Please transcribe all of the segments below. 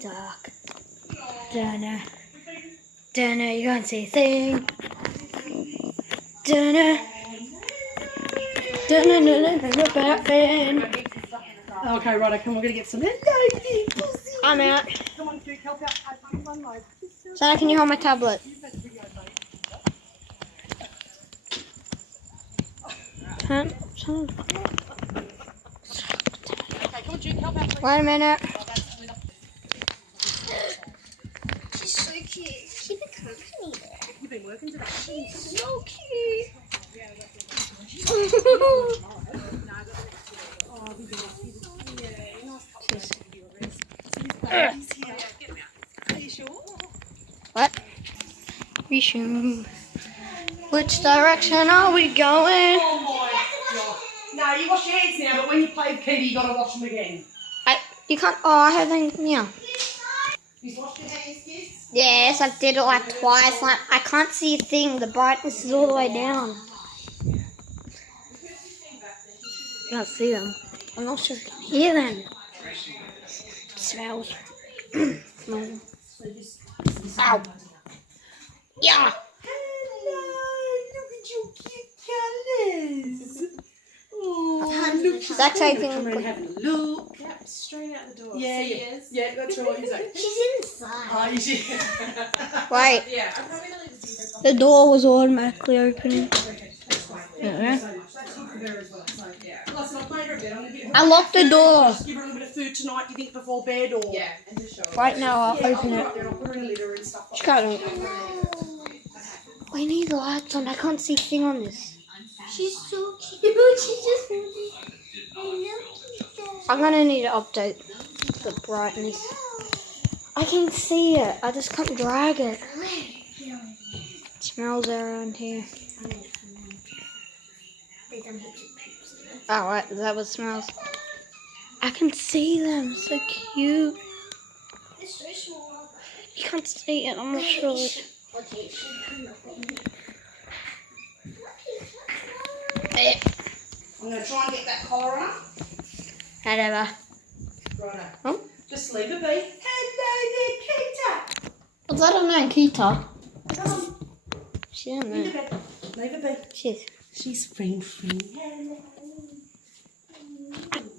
dark. Dunno. Dunno, you can't see a thing. Dunno. Dunno, no, about Ben. Okay, right, come on, we're going to get some. I'm out. Come on, Duke, help out. Sarah, can you hold my tablet? Huh? Okay, come on, Duke, help out. Wait a minute. She's so cute. Keep it company there. You've been working today. She's so cute. What? Resume. Which direction are we going? Oh my God. No, you wash your hands now, but when you play with kitten, you got to wash them again. You can't. Oh, I haven't. Yeah. You washed your hands, kids? Yes, I did it like twice. Like I can't see a thing. The brightness is all the way down. I can't see them. I'm not sure if I can hear them. Smells. Smells. Ow. Yeah. Hello, look at your cute colours. Oh, look, she's That's coming taking- around having a look. Yeah, straight out the door. Yeah, yeah, that's right. You say. She's inside. Oh, you see. Wait. Yeah, I'm probably gonna leave the The door was automatically opening. Yeah. So much. That's good for her as well. So, yeah. Listen, I've made her a bed. I'm going to give her I locked the door. Just give her a little bit of food tonight, do you think, before bed? Or... Yeah, and just show her. Right now, I'll Yeah, open I'll it. put her up there and I'll put her in a litter and stuff like She that. can't. We need lights on. I can't see a thing on this. She's so cute. She's just moving. I love you. I'm gonna need to update the brightness. I can see it. I just can't drag it. It smells around here. They done heaps of poops in there. Oh, right. Is that what it smells? I can see them. So cute. It's so small. You can't see it. I'm not sure. Okay, it should come up in here. I'm going to try and get that collar on her. Whatever. Righto. Oh? Just leave it be. Hello there, Kita. Was that her name, Kita? Come on, She didn't into know. bed. Leave it be. She's free. Hello.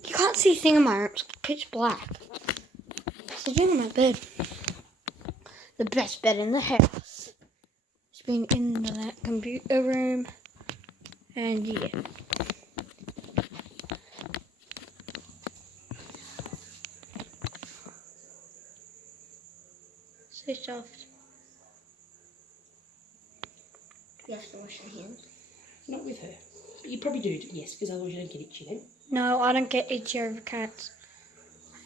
You can't see a thing in my room. It's pitch black. So doing my bed. The best bed in the house. It's been in that computer room. And yeah. So soft. You have to wash your hands. Not with her. But you probably do, yes, because otherwise you don't get itchy then. No, I don't get itchy over cats.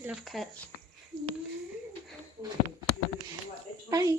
I love cats. Bye.